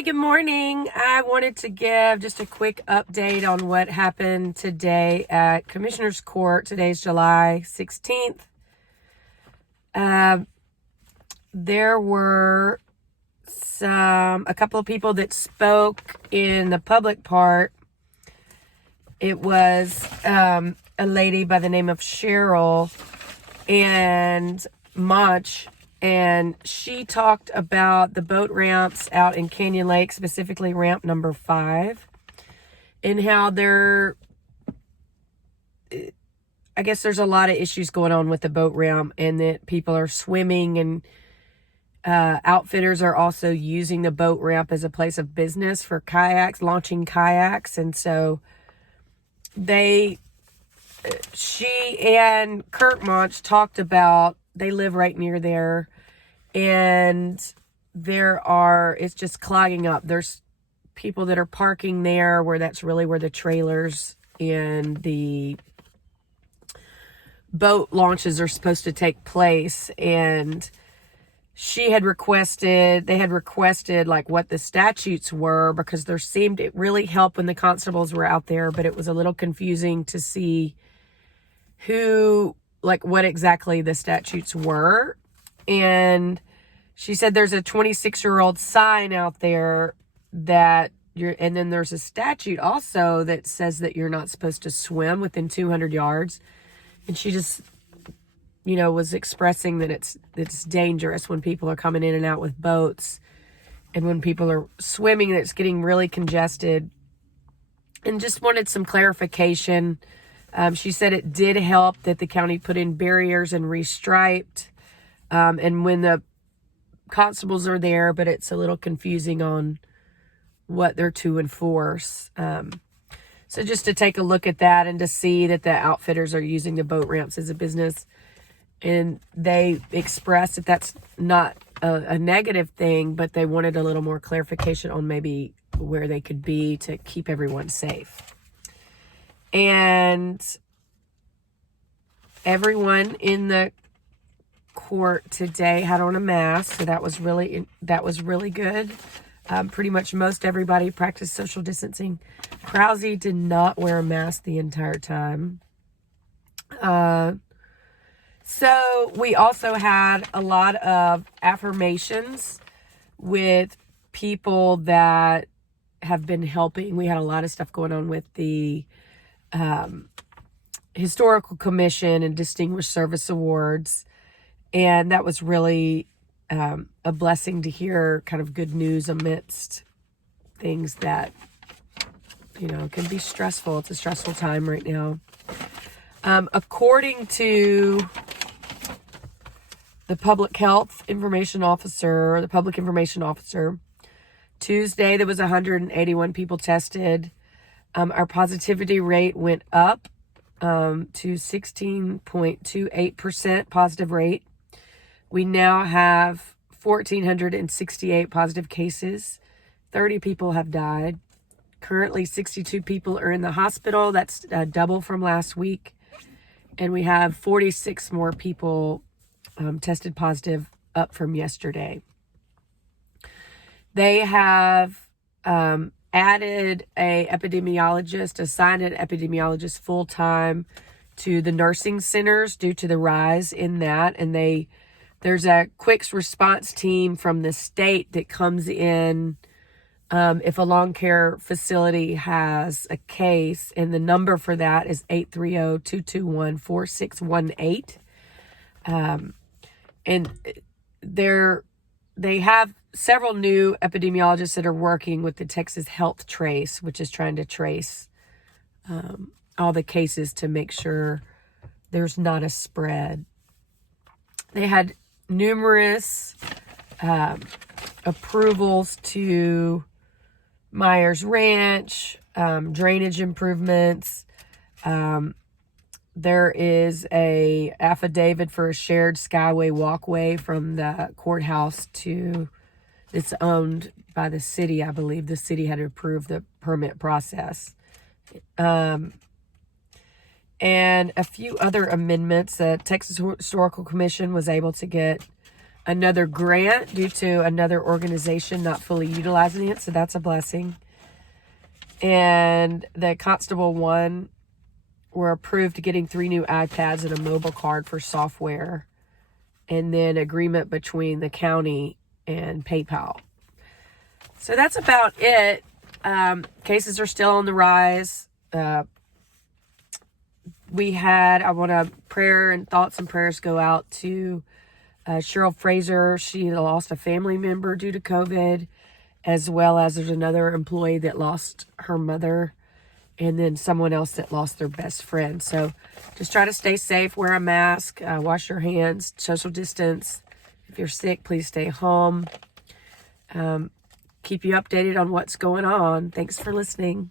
Hi, good morning. I wanted to give just a quick update on what happened today at Commissioner's Court. Today's July 16th. There were a couple of people that spoke in the public part. It was a lady by the name of Cheryl and Monch, and she talked about the boat ramps out in Canyon Lake, specifically ramp number 5, and how I guess there's a lot of issues going on with the boat ramp, and that people are swimming, and outfitters are also using the boat ramp as a place of business for kayaks, launching kayaks. And so she and Kurt Monch talked about, they live right near there, and it's just clogging up. There's people that are parking there where that's really where the trailers and the boat launches are supposed to take place. And they had requested like what the statutes were, because it really helped when the constables were out there, but it was a little confusing to see what exactly the statutes were. And she said there's a 26-year-old sign out there and then there's a statute also that says that you're not supposed to swim within 200 yards. And she just, was expressing that it's dangerous when people are coming in and out with boats, and when people are swimming, it's getting really congested, and just wanted some clarification. She said it did help that the county put in barriers and restriped, and when the constables are there, but it's a little confusing on what they're to enforce. So just to take a look at that and to see that the outfitters are using the boat ramps as a business. And they expressed that that's not a negative thing, but they wanted a little more clarification on maybe where they could be to keep everyone safe. And everyone in the court today had on a mask, so that was really good. Pretty much most everybody practiced social distancing. Krause did not wear a mask the entire time. So we also had a lot of affirmations with people that have been helping. We had a lot of stuff going on with the Historical Commission and Distinguished Service Awards. And that was really a blessing to hear, kind of good news amidst things that, can be stressful. It's a stressful time right now. According to the Public Information Officer, Tuesday there was 181 people tested. Our positivity rate went up to 16.28% positive rate. We now have 1,468 positive cases. 30 people have died. Currently, 62 people are in the hospital. That's double from last week. And we have 46 more people tested positive, up from yesterday. They have added assigned an epidemiologist full-time to the nursing centers due to the rise in that. And there's a quick response team from the state that comes in if a long care facility has a case, and the number for that is 830-221-4618. And they have several new epidemiologists that are working with the Texas Health Trace, which is trying to trace all the cases to make sure there's not a spread. They had numerous approvals to Myers Ranch, drainage improvements. There is a affidavit for a shared skyway walkway from the courthouse it's owned by the city. I believe the city had approved the permit process. And a few other amendments. The Texas Historical Commission was able to get another grant due to another organization not fully utilizing it. So that's a blessing. And the Constable 1 were approved getting 3 new iPads and a mobile card for software. And then agreement between the county and PayPal. So that's about it. Cases are still on the rise. I want to prayer and thoughts and prayers go out to Cheryl Fraser. She lost a family member due to COVID, as well as there's another employee that lost her mother, and then someone else that lost their best friend. So just try to stay safe, wear a mask, wash your hands, social distance. If you're sick, please stay home. Keep you updated on what's going on. Thanks for listening.